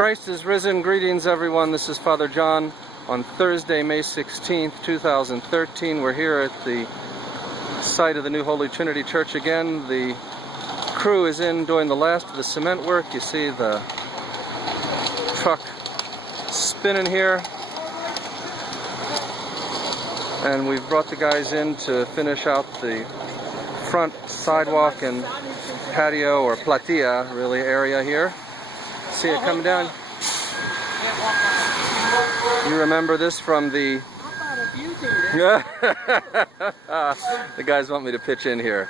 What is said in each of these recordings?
Christ is risen. Greetings, everyone. This is Father John on Thursday, May 16th, 2013. We're here at the site of the new Holy Trinity Church again. The crew is in doing the last of the cement work. You see the truck spinning here. And we've brought the guys in to finish out the front sidewalk and patio, or platea, really, area here. See it coming down. You remember this from the... The guys want me to pitch in here.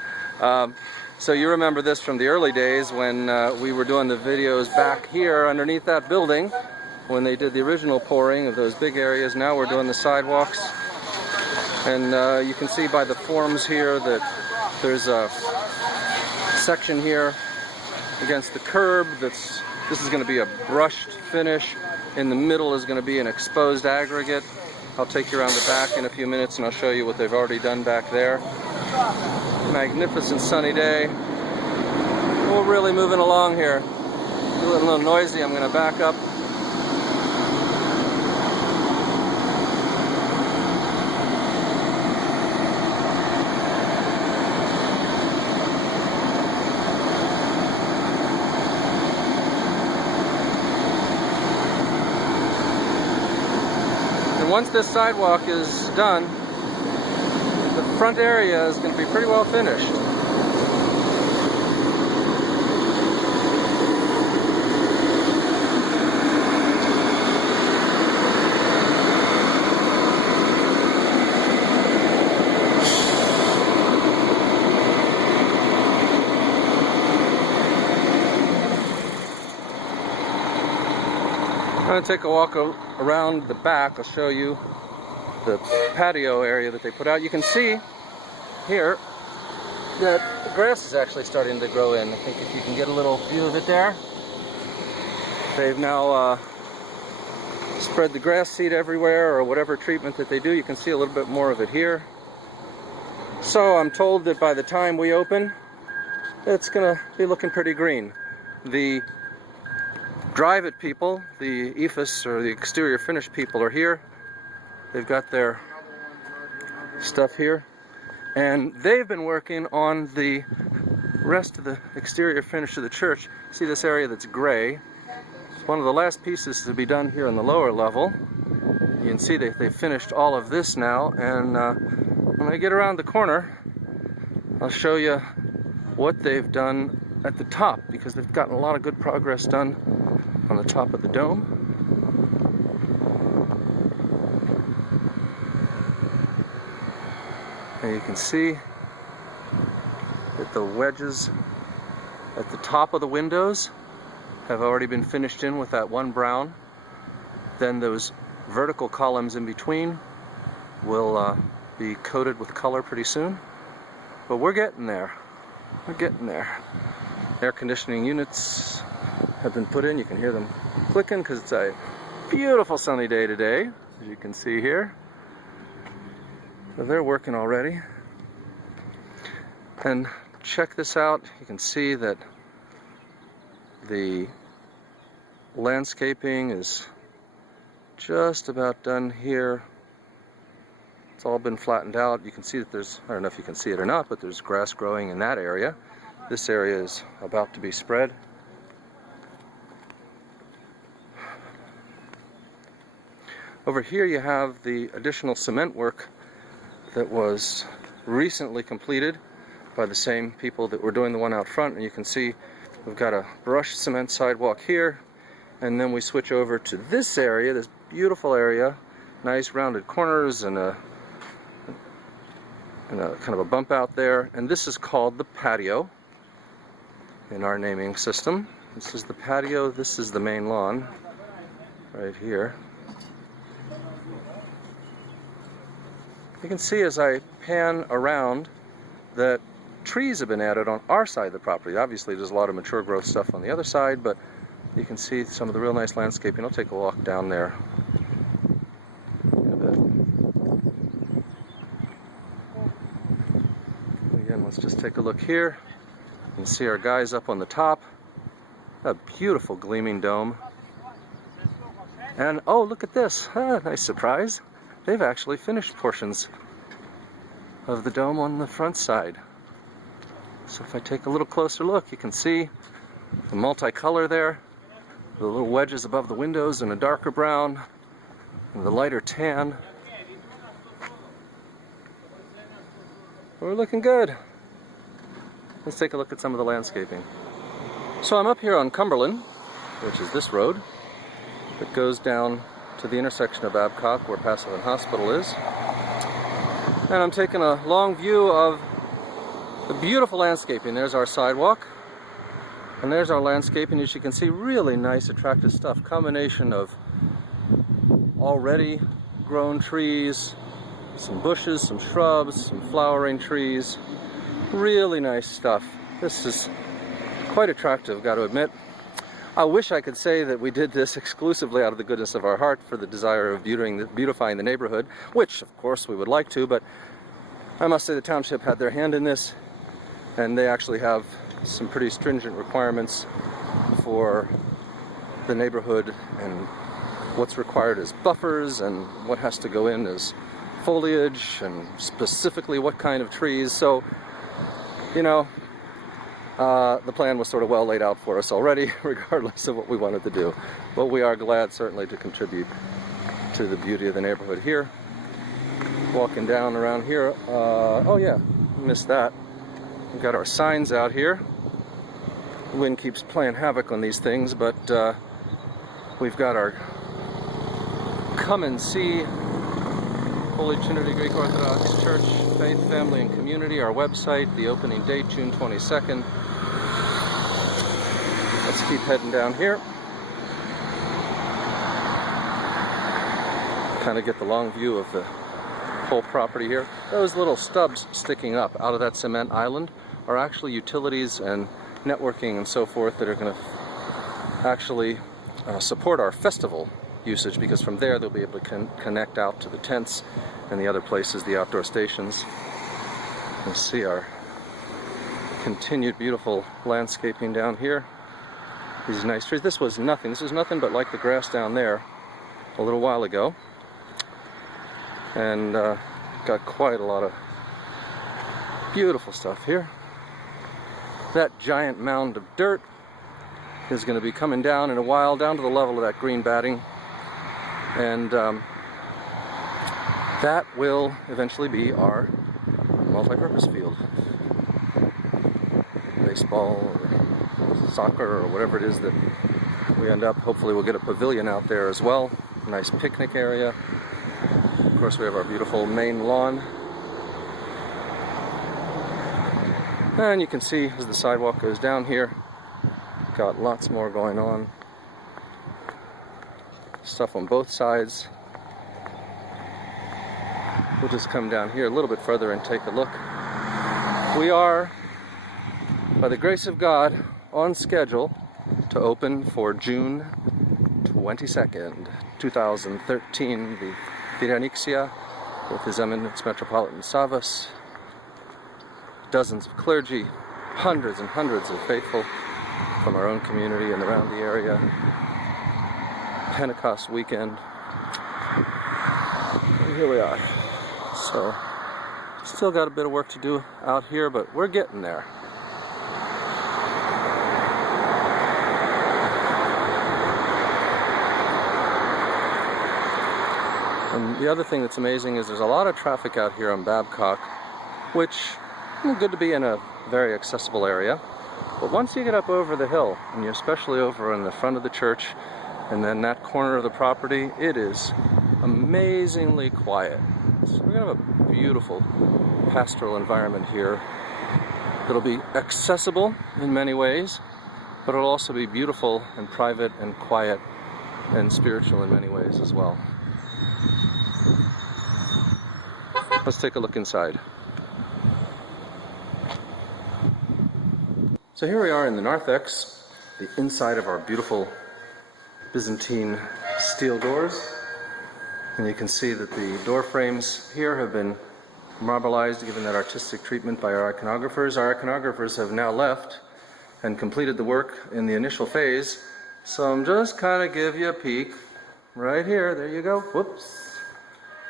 So you remember this from the early days when we were doing the videos back here underneath that building, when they did the original pouring of those big areas. Now we're doing the sidewalks. And you can see by the forms here that there's a section here against the curb this is going to be a brushed finish. In the middle is going to be an exposed aggregate. I'll take you around the back in a few minutes and I'll show you what they've already done back there. Magnificent sunny day. We're really moving along here. A little noisy. I'm going to back up. Once this sidewalk is done, the front area is going to be pretty well finished. I'm going to take a walk around the back. I'll show you the patio area that they put out. You can see here that the grass is actually starting to grow in. I think if you can get a little view of it there. They've now spread the grass seed everywhere, or whatever treatment that they do. You can see a little bit more of it here. So I'm told that by the time we open, it's going to be looking pretty green. The Drive It people, the EFIS, or the exterior finish people, are here. They've got their stuff here, and they've been working on the rest of the exterior finish of the church. See this area that's gray? It's one of the last pieces to be done here on the lower level. You can see they've finished all of this now, and when I get around the corner, I'll show you what they've done at the top, because they've gotten a lot of good progress done on the top of the dome. And you can see that the wedges at the top of the windows have already been finished in with that one brown. Then those vertical columns in between will be coated with color pretty soon. But we're getting there. We're getting there. Air conditioning units have been put in. You can hear them clicking because it's a beautiful sunny day today, as you can see here. So they're working already. And check this out. You can see that the landscaping is just about done here. It's all been flattened out. You can see that there's, I don't know if you can see it or not, but there's grass growing in that area. This area is about to be spread. Over here you have the additional cement work that was recently completed by the same people that were doing the one out front. And you can see we've got a brushed cement sidewalk here, and then we switch over to this area, this beautiful area, nice rounded corners and a kind of a bump out there. And this is called the patio in our naming system. This is the patio, this is the main lawn right here. You can see as I pan around that trees have been added on our side of the property. Obviously there's a lot of mature growth stuff on the other side, but you can see some of the real nice landscaping. I'll take a walk down there in a bit. Again, let's just take a look here. You can see our guys up on the top. A beautiful gleaming dome. And oh, look at this. Nice surprise. They've actually finished portions of the dome on the front side. So if I take a little closer look, you can see the multicolor there, the little wedges above the windows in a darker brown, and the lighter tan. We're looking good. Let's take a look at some of the landscaping. So I'm up here on Cumberland, which is this road that goes down to the intersection of Babcock where Pasolin Hospital is. And I'm taking a long view of the beautiful landscaping. There's our sidewalk, and there's our landscaping. As you can see, really nice, attractive stuff. Combination of already grown trees, some bushes, some shrubs, some flowering trees. Really nice stuff. This is quite attractive, got to admit. I wish I could say that we did this exclusively out of the goodness of our heart for the desire of beautifying the neighborhood, which of course we would like to, but I must say the township had their hand in this, and they actually have some pretty stringent requirements for the neighborhood and what's required as buffers and what has to go in as foliage and specifically what kind of trees. So, you know, the plan was sort of well laid out for us already, regardless of what we wanted to do. But we are glad certainly to contribute to the beauty of the neighborhood here. Walking down around here, oh yeah, missed that. We've got our signs out here. The wind keeps playing havoc on these things, but we've got our Come and See Holy Trinity Greek Orthodox Church, Faith, Family, and Community, our website, the opening date, June 22nd. Let's keep heading down here. Kind of get the long view of the whole property here. Those little stubs sticking up out of that cement island are actually utilities and networking and so forth that are going to actually support our festival usage, because from there they'll be able to connect out to the tents and the other places, the outdoor stations. You'll see our continued beautiful landscaping down here. These nice trees. This was nothing but like the grass down there a little while ago, and got quite a lot of beautiful stuff here. That giant mound of dirt is going to be coming down in a while, down to the level of that green batting, and that will eventually be our multi-purpose field. Baseball or soccer or whatever it is that we end up. Hopefully we'll get a pavilion out there as well. A nice picnic area. Of course we have our beautiful main lawn. And you can see as the sidewalk goes down here, got lots more going on. Stuff on both sides. We'll just come down here a little bit further and take a look. We are, by the grace of God, on schedule to open for June 22nd, 2013, the Viranixia with His Eminence Metropolitan Savas, dozens of clergy, hundreds and hundreds of faithful from our own community and around the area. Pentecost weekend. And here we are. So, still got a bit of work to do out here, but we're getting there. And the other thing that's amazing is there's a lot of traffic out here on Babcock, which is good to be in a very accessible area. But once you get up over the hill, and you're especially over in the front of the church, and then that corner of the property, it is amazingly quiet. So we're going to have a beautiful pastoral environment here. It'll be accessible in many ways, but it'll also be beautiful and private and quiet and spiritual in many ways as well. Let's take a look inside. So here we are in the narthex, the inside of our beautiful Byzantine steel doors. And you can see that the door frames here have been marbleized, given that artistic treatment by our iconographers. Our iconographers have now left and completed the work in the initial phase. So I'm just kind of give you a peek right here. There you go. Whoops.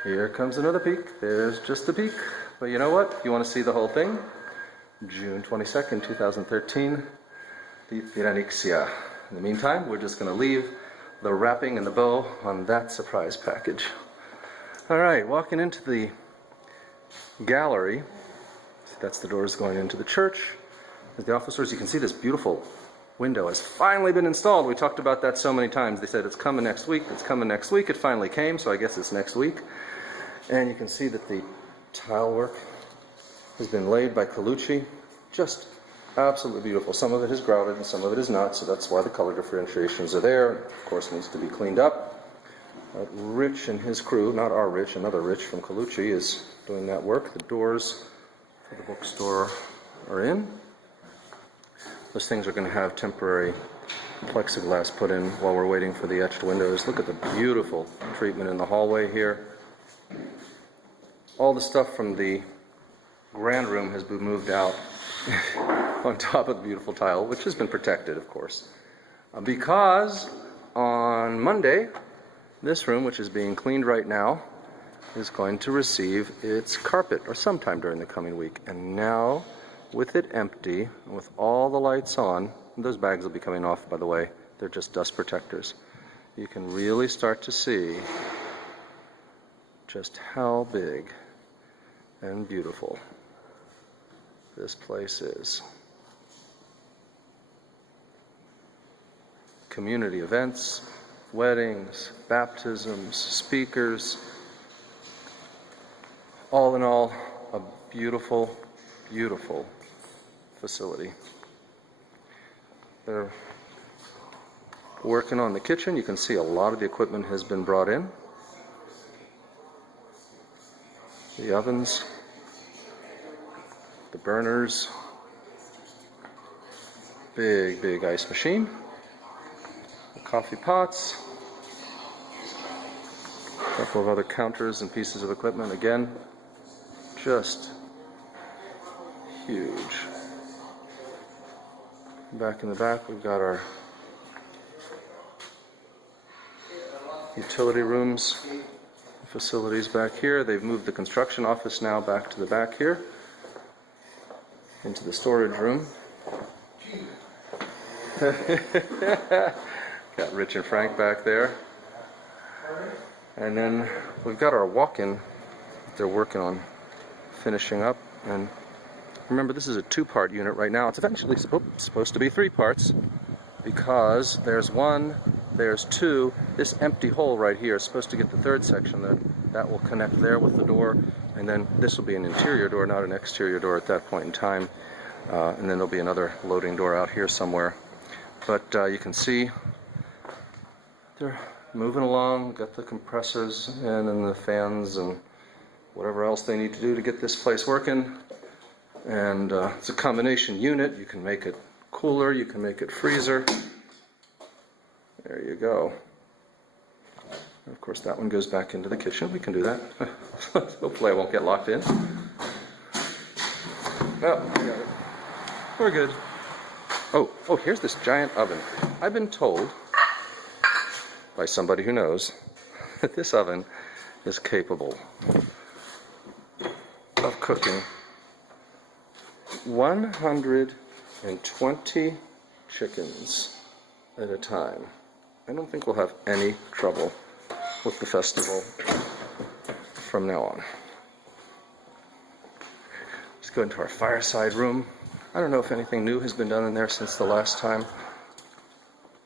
Here comes another peek. There's just a peek. But you know what? If you want to see the whole thing, June 22nd, 2013, the Piranixia. In the meantime, we're just going to leave the wrapping and the bow on that surprise package. All right, walking into the gallery. That's the doors going into the church. As the officers, you can see this beautiful window has finally been installed. We talked about that so many times. They said it's coming next week, it's coming next week. It finally came, so I guess it's next week. And you can see that the tile work has been laid by Colucci. Just absolutely beautiful. Some of it is grouted and some of it is not, so that's why the color differentiations are there. Of course, it needs to be cleaned up. Rich and his crew, not our Rich, another Rich from Colucci, is doing that work. The doors for the bookstore are in. Those things are going to have temporary plexiglass put in while we're waiting for the etched windows. Look at the beautiful treatment in the hallway here. All the stuff from the grand room has been moved out on top of the beautiful tile, which has been protected, of course. Because on Monday, this room, which is being cleaned right now, is going to receive its carpet, or sometime during the coming week. And now, with it empty, and with all the lights on, and those bags will be coming off, by the way, they're just dust protectors, you can really start to see just how big and beautiful this place is. Community events, weddings, baptisms, speakers, all in all, a beautiful, beautiful facility. They're working on the kitchen. You can see a lot of the equipment has been brought in. The ovens, the burners, big, big ice machine, the coffee pots, a couple of other counters and pieces of equipment. Again, just huge. Back in the back, we've got our utility rooms, facilities back here. They've moved the construction office now back to the back here, into the storage room. Got Rich and Frank back there. And then we've got our walk-in that they're working on finishing up. And remember, this is a two-part unit right now. It's eventually supposed to be 3 parts, because there's 1, there's 2. This empty hole right here is supposed to get the 3rd section. That will connect there with the door, and then this will be an interior door, not an exterior door at that point in time. And then there'll be another loading door out here somewhere. But you can see they're moving along. Got the compressors in and the fans and whatever else they need to do to get this place working. And it's a combination unit. You can make it cooler, you can make it freezer. There you go. And of course, that one goes back into the kitchen. We can do that. Hopefully I won't get locked in. Oh, I got it. We're good. Oh, here's this giant oven. I've been told by somebody who knows that this oven is capable of cooking 120 chickens at a time. I don't think we'll have any trouble with the festival from now on. Let's go into our fireside room. I don't know if anything new has been done in there since the last time.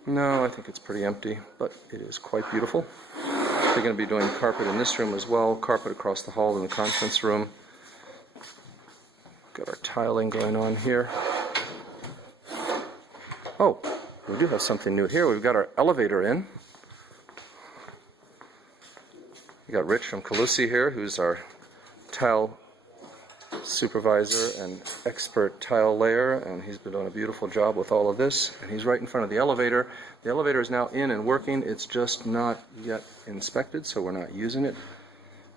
No, I think it's pretty empty, but it is quite beautiful. They're going to be doing carpet in this room as well, carpet across the hall in the conference room. Got our tiling going on here. Oh, we do have something new here. We've got our elevator in. We got Rich from Colucci here, who's our tile supervisor and expert tile layer, and he's been doing a beautiful job with all of this. And he's right in front of the elevator. The elevator is now in and working. It's just not yet inspected, so we're not using it.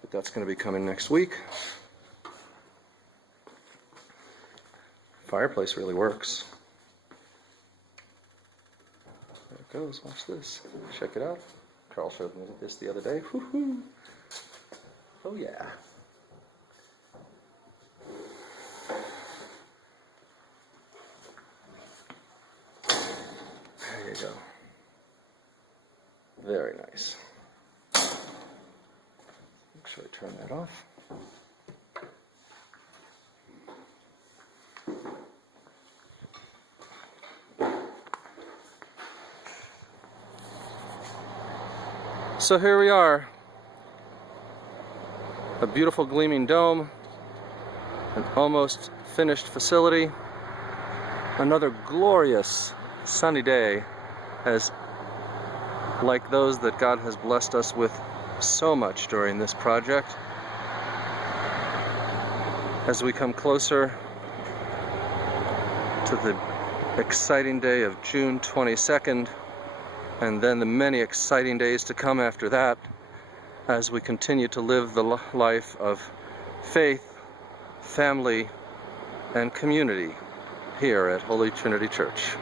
But that's going to be coming next week. Fireplace really works. There it goes. Watch this. Check it out. Carl showed me this the other day. Woo-hoo. Oh yeah. There you go. Very nice. Make sure I turn that off. So here we are, a beautiful gleaming dome, an almost finished facility, another glorious sunny day, as like those that God has blessed us with so much during this project. As we come closer to the exciting day of June 22nd, and then the many exciting days to come after that, as we continue to live the life of faith, family, and community here at Holy Trinity Church.